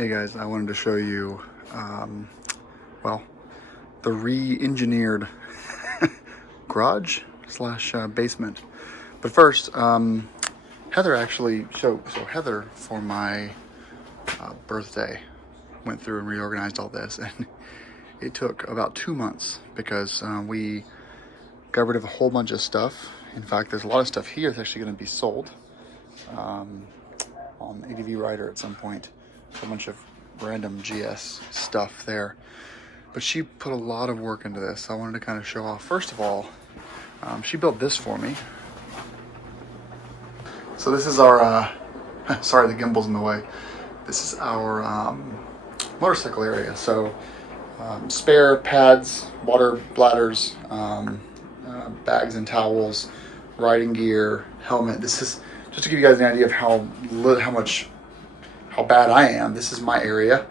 Hey guys, I wanted to show you, well, the re-engineered garage slash basement. But first, Heather actually, so Heather for my birthday went through and reorganized all this, and it took about 2 months because we got rid of a whole bunch of stuff. In fact, there's a lot of stuff here that's actually going to be sold on ADV Rider at some point. A bunch of random GS stuff there. But she put a lot of work into this. So I wanted to kind of show off. First of all, she built this for me. So this is our, sorry the gimbal's in the way. This is our motorcycle area. So spare pads, water bladders, bags and towels, riding gear, helmet. This is just to give you guys an idea of how bad I am. This is my area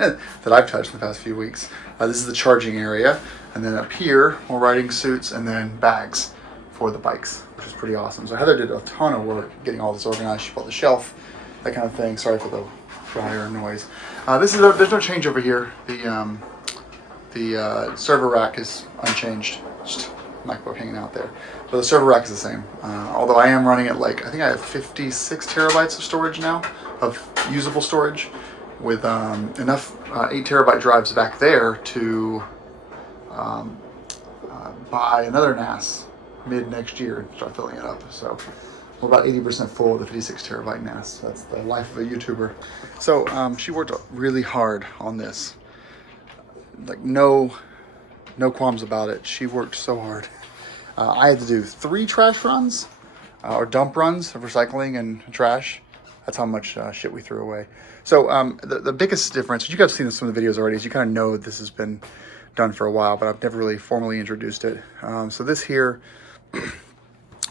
that I've touched in the past few weeks. This is the charging area, and then up here more riding suits and then bags for the bikes, which is pretty awesome. So Heather did a ton of work getting all this organized. She built the shelf, that kind of thing. Sorry for the dryer noise. There's no change over here. The server rack is unchanged. Just MacBook hanging out there, but the server rack is the same. Although I am running at I think I have 56 terabytes of storage now, of usable storage, with enough 8 terabyte drives back there to buy another NAS mid next year and start filling it up. So we're about 80% full of the 56 terabyte NAS. That's the life of a YouTuber. So she worked really hard on this. No qualms about it. She worked so hard. I had to do 3 trash runs or dump runs of recycling and trash. That's how much shit we threw away. So the biggest difference, you guys have seen some of the videos already, is you kind of know this has been done for a while, but I've never really formally introduced it. So this here,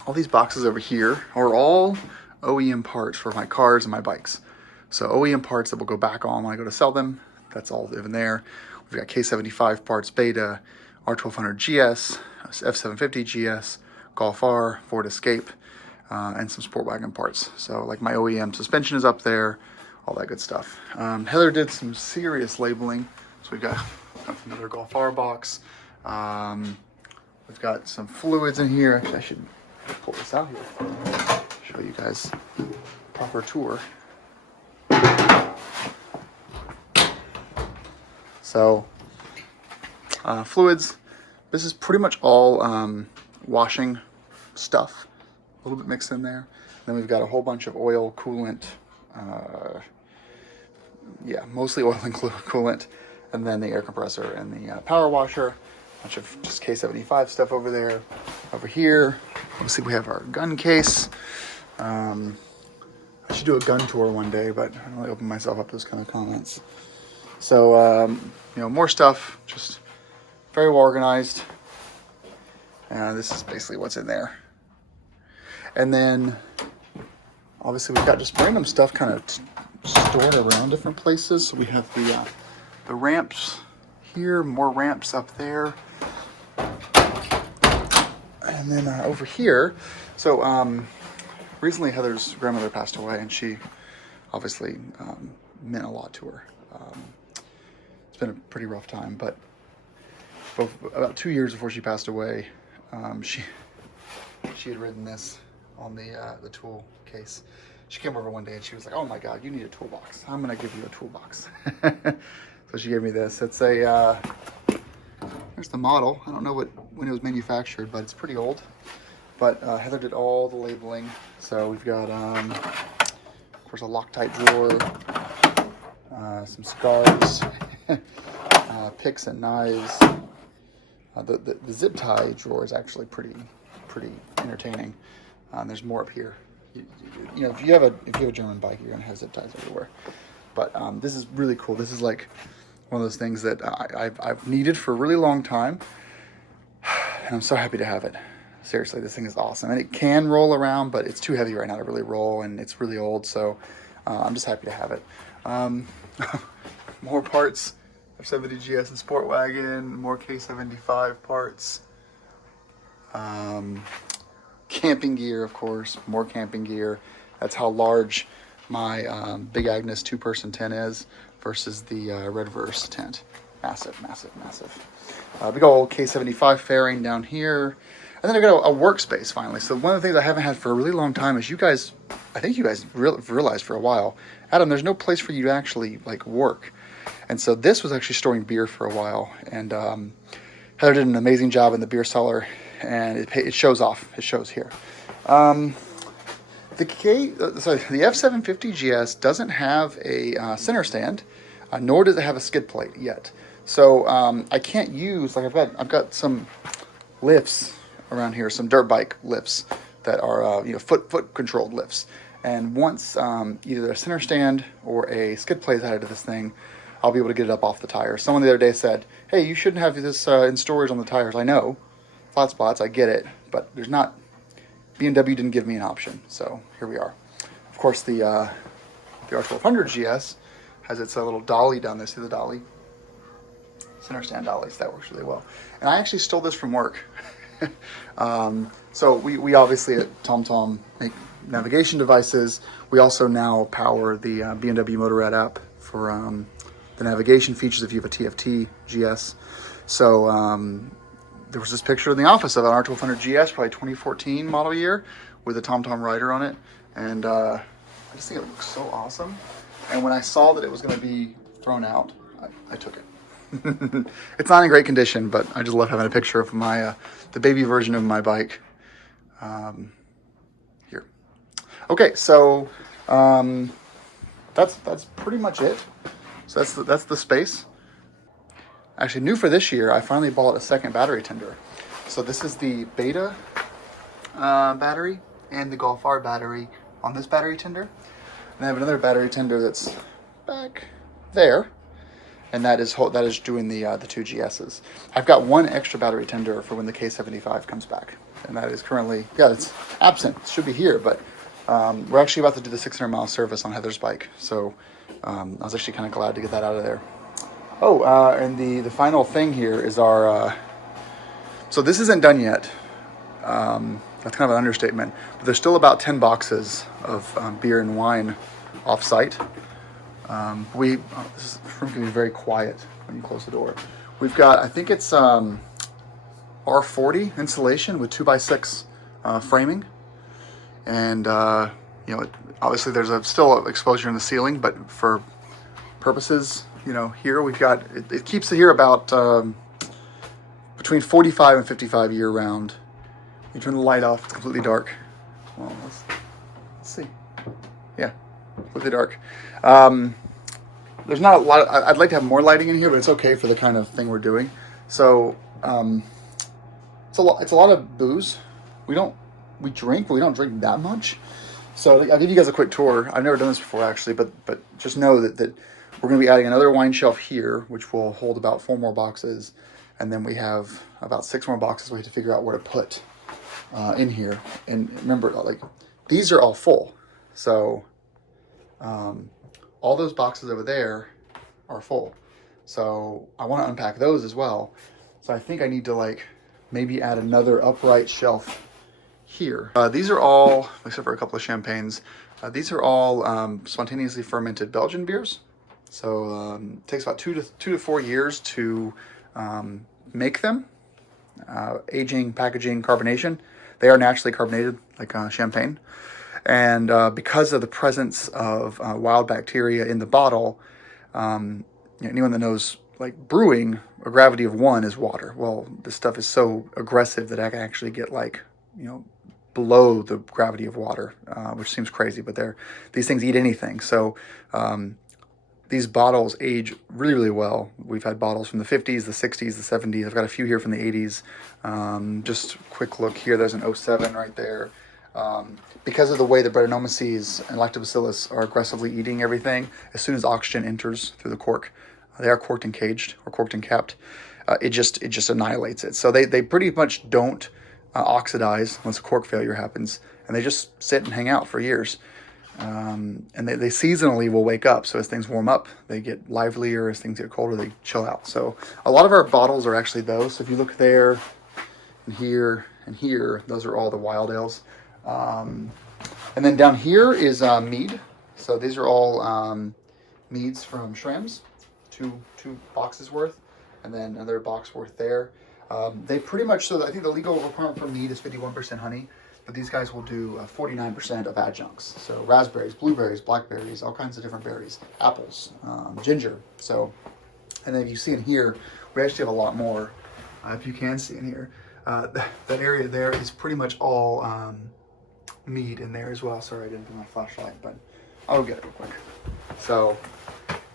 all these boxes over here are all OEM parts for my cars and my bikes. So OEM parts that will go back on when I go to sell them. That's all in there. We've got K75 parts, Beta, R1200 GS, F750 GS, Golf R, Ford Escape, and some sport wagon parts. So like my OEM suspension is up there, all that good stuff. Heather did some serious labeling. So we've got another Golf R box. We've got some fluids in here. Actually, I should pull this out here, show you guys proper tour. So fluids, this is pretty much all washing stuff, a little bit mixed in there. Then we've got a whole bunch of oil, coolant, mostly oil and coolant, and then the air compressor and the power washer, a bunch of just K75 stuff over there. Over here, obviously we have our gun case. I should do a gun tour one day, but I don't really open myself up to those kind of comments. So, more stuff, just very well organized. This is basically what's in there. And then, obviously, we've got just random stuff kind of stored around different places. So we have the ramps here, more ramps up there. And then over here, so recently Heather's grandmother passed away, and she obviously meant a lot to her. It's been a pretty rough time, but about 2 years before she passed away, she had written this on the tool case. She came over one day and she was like, "Oh my God, you need a toolbox. I'm gonna give you a toolbox." So she gave me this. It's a here's the model. I don't know when it was manufactured, but it's pretty old. But Heather did all the labeling. So we've got of course a Loctite drawer, some scarves, picks and knives. The zip tie drawer is actually pretty entertaining. There's more up here. If you have a German bike, you're gonna have zip ties everywhere. But this is really cool. This is like one of those things that I've needed for a really long time, and I'm so happy to have it. Seriously, this thing is awesome, and it can roll around, but it's too heavy right now to really roll, and it's really old. So I'm just happy to have it. More parts. F70 GS and Sport Wagon, more K75 parts. Camping gear, of course, more camping gear. That's how large my Big Agnes 2-person tent is versus the Redverse tent. Massive, massive, massive. Big old K75 fairing down here. And then I've got a workspace finally. So one of the things I haven't had for a really long time is I think you guys realized for a while, Adam, there's no place for you to actually like work. And so this was actually storing beer for a while. And Heather did an amazing job in the beer cellar, and it shows off. It shows here. The F750 GS doesn't have a center stand, nor does it have a skid plate yet. So I can't use, like I've got some lifts around here, some dirt bike lifts that are foot controlled lifts. And once either a center stand or a skid plate is added to this thing, I'll be able to get it up off the tires. Someone the other day said, "Hey, you shouldn't have this in storage on the tires." I know, flat spots, I get it, but there's not. B&W didn't give me an option, so here we are. Of course, the R1200 GS has its little dolly down there. See the dolly? Center stand dollies. That works really well. And I actually stole this from work. So we obviously at TomTom make navigation devices. We also now power the B&W Motorrad app for the navigation features if you have a TFT GS. So there was this picture in the office of an R1200 GS, probably 2014 model year, with a TomTom rider on it. And I just think it looks so awesome. And when I saw that it was going to be thrown out, I took it. It's not in great condition, but I just love having a picture of my the baby version of my bike here. Okay, so that's pretty much it. So that's the space. Actually, new for this year, I finally bought a second battery tender. So this is the Beta battery and the Golf R battery on this battery tender. And I have another battery tender that's back there, and that is doing the two GSs. I've got one extra battery tender for when the K75 comes back, and that is currently, it's absent. It should be here, but we're actually about to do the 600-mile service on Heather's bike, so I was actually kind of glad to get that out of there. Oh, and the final thing here is our, so this isn't done yet. That's kind of an understatement, but there's still about 10 boxes of beer and wine off-site. This room can be very quiet when you close the door. We've got, I think it's R40 insulation with 2x6 framing. And, obviously there's still exposure in the ceiling, but for purposes, here we've got, it keeps it here about between 45 and 55 year round. You turn the light off, it's completely dark. Well, let's see. Yeah, completely dark. There's not a lot, I'd like to have more lighting in here, but it's okay for the kind of thing we're doing. So, it's a lot of booze. We drink, but we don't drink that much. So I'll give you guys a quick tour. I've never done this before actually, but just know that we're going to be adding another wine shelf here, which will hold about 4 more boxes. And then we have about 6 more boxes we have to figure out where to put in here. And remember, like, these are all full. So all those boxes over there are full. So I want to unpack those as well. So I think I need to maybe add another upright shelf here. These are all, except for a couple of champagnes, these are all spontaneously fermented Belgian beers. So it takes about 2 to 4 years to make them. Aging, packaging, carbonation. They are naturally carbonated, like champagne. And because of the presence of wild bacteria in the bottle, anyone that knows brewing, a gravity of 1 is water. Well, this stuff is so aggressive that I can actually get below the gravity of water, which seems crazy, but these things eat anything. So these bottles age really, really well. We've had bottles from the 50s, the 60s, the 70s. I've got a few here from the 80s. Just a quick look here. There's an 07 right there. Because of the way the Brettanomyces and Lactobacillus are aggressively eating everything, as soon as oxygen enters through the cork, they are corked and caged or corked and capped. It just annihilates it. So they pretty much don't oxidize once a cork failure happens, and they just sit and hang out for years. And they seasonally will wake up. So as things warm up, they get livelier. As things get colder, they chill out. So a lot of our bottles are actually those. So if you look there and here, those are all the wild ales. And then down here is mead. So these are all meads from Schramm's, two boxes worth, and then another box worth there. They pretty much, so I think the legal requirement for mead is 51% honey, but these guys will do 49% of adjuncts. So raspberries, blueberries, blackberries, all kinds of different berries, apples, ginger. So, and then you see in here, we actually have a lot more, if you can see in here. That area there is pretty much all mead in there as well. Sorry, I didn't bring my flashlight, but I'll get it real quick. So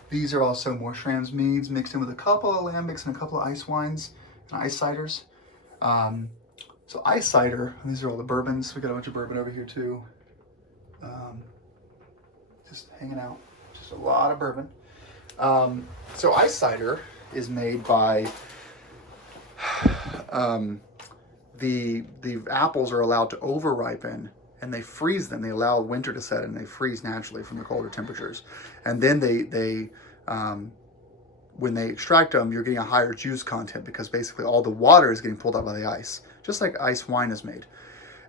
these are also more Schramm's meads mixed in with a couple of lambics and a couple of ice wines and ice ciders. So ice cider, these are all the bourbons. We got a bunch of bourbon over here too. Just hanging out, just a lot of bourbon. So ice cider is made by the apples are allowed to over ripen and they freeze them. They allow winter to set and they freeze naturally from the colder temperatures. And then they when they extract them, you're getting a higher juice content because basically all the water is getting pulled out by the ice, just like ice wine is made.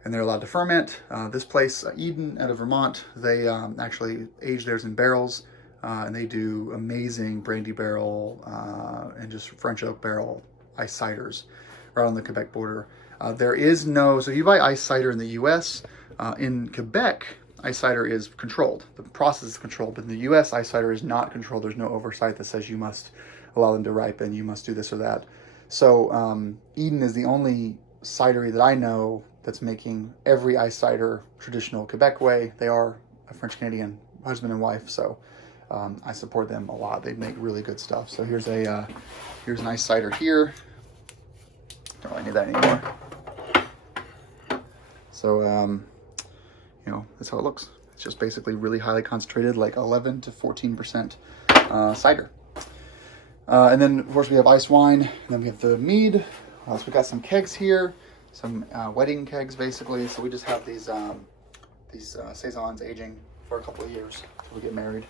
And they're allowed to ferment. This place, Eden out of Vermont, they actually age theirs in barrels and they do amazing brandy barrel and just French oak barrel ice ciders right on the Quebec border. There is no, so you buy ice cider in the US, in Quebec, ice cider is controlled. The process is controlled, but in the US, ice cider is not controlled. There's no oversight that says you must allow them to ripen, you must do this or that. So Eden is the only cidery that I know that's making every ice cider traditional Quebec way. They are a French-Canadian husband and wife, so I support them a lot. They make really good stuff. So here's an ice cider here. Don't really need that anymore. So, you know, that's how it looks. It's just basically really highly concentrated, like 11 to 14% cider. And then, of course, we have ice wine. And then we have the mead. So we got some kegs here, some wedding kegs, basically. So we just have these saisons aging for a couple of years until we get married.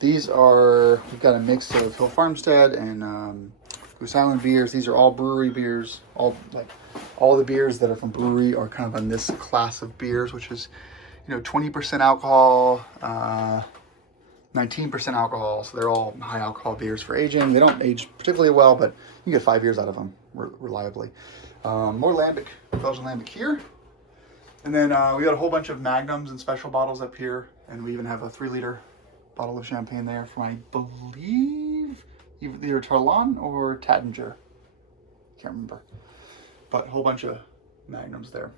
These are, we've got a mix of Hill Farmstead and Goose Island beers. These are all brewery beers. All the beers that are from brewery are kind of on this class of beers, which is, you know, 20% alcohol, 19% alcohol. So they're all high alcohol beers for aging. They don't age particularly well, but you can get 5 years out of them reliably. More lambic, Belgian lambic here. And then we got a whole bunch of magnums and special bottles up here. And we even have a 3-liter bottle of champagne there from, I believe, either Tarlon or Taittinger. Can't remember. But a whole bunch of magnums there.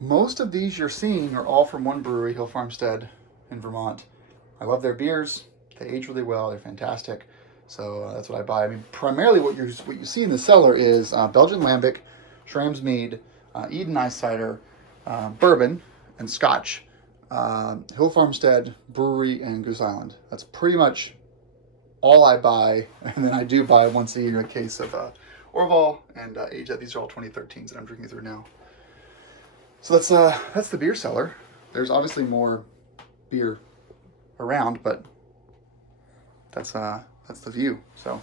Most of these you're seeing are all from one brewery, Hill Farmstead in Vermont. I love their beers. They age really well. They're fantastic. So that's what I buy. I mean, primarily what you see in the cellar is Belgian lambic, Schramm's mead, Eden ice cider, bourbon, and scotch. Hill Farmstead, brewery, and Goose Island. That's pretty much all I buy. And then I do buy once a year a case of Orval and age. These are all 2013s that I'm drinking through now. So that's the beer cellar. There's obviously more beer around, but that's the view. So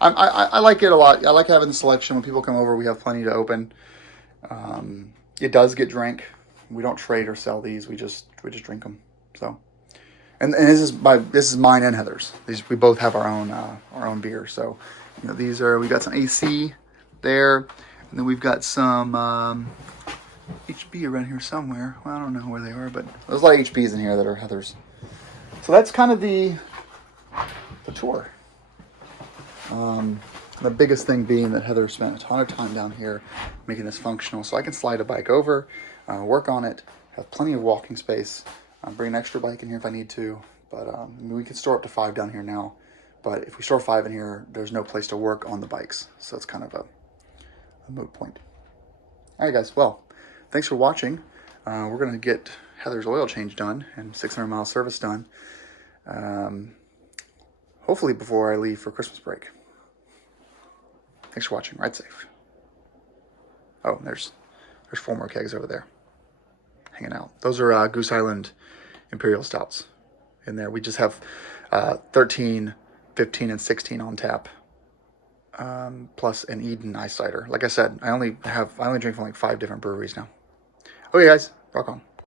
I like it a lot. I like having the selection. When people come over, we have plenty to open. It does get drank. We don't trade or sell these. We just drink them. So, and this is mine and Heather's. We both have our own beer. So, you know, we got some AC there, and then we've got some HB around here somewhere. Well, I don't know where they are, but there's a lot of HBs in here that are Heather's. So that's kind of the tour. The biggest thing being that Heather spent a ton of time down here making this functional, so I can slide a bike over, work on it, have plenty of walking space, bring an extra bike in here if I need to. But I mean, we could store up to 5 down here now. But if we store 5 in here, there's no place to work on the bikes. So it's kind of a moot point. All right, guys. Well, thanks for watching. We're going to get Heather's oil change done and 600-mile service done. Hopefully before I leave for Christmas break. Thanks for watching. Ride safe. Oh, there's 4 more kegs over there hanging out. Those are Goose Island Imperial Stouts in there. We just have 13, 15, and 16 on tap, plus an Eden ice cider. Like I said, I only drink from like 5 different breweries now. Okay, guys, rock on.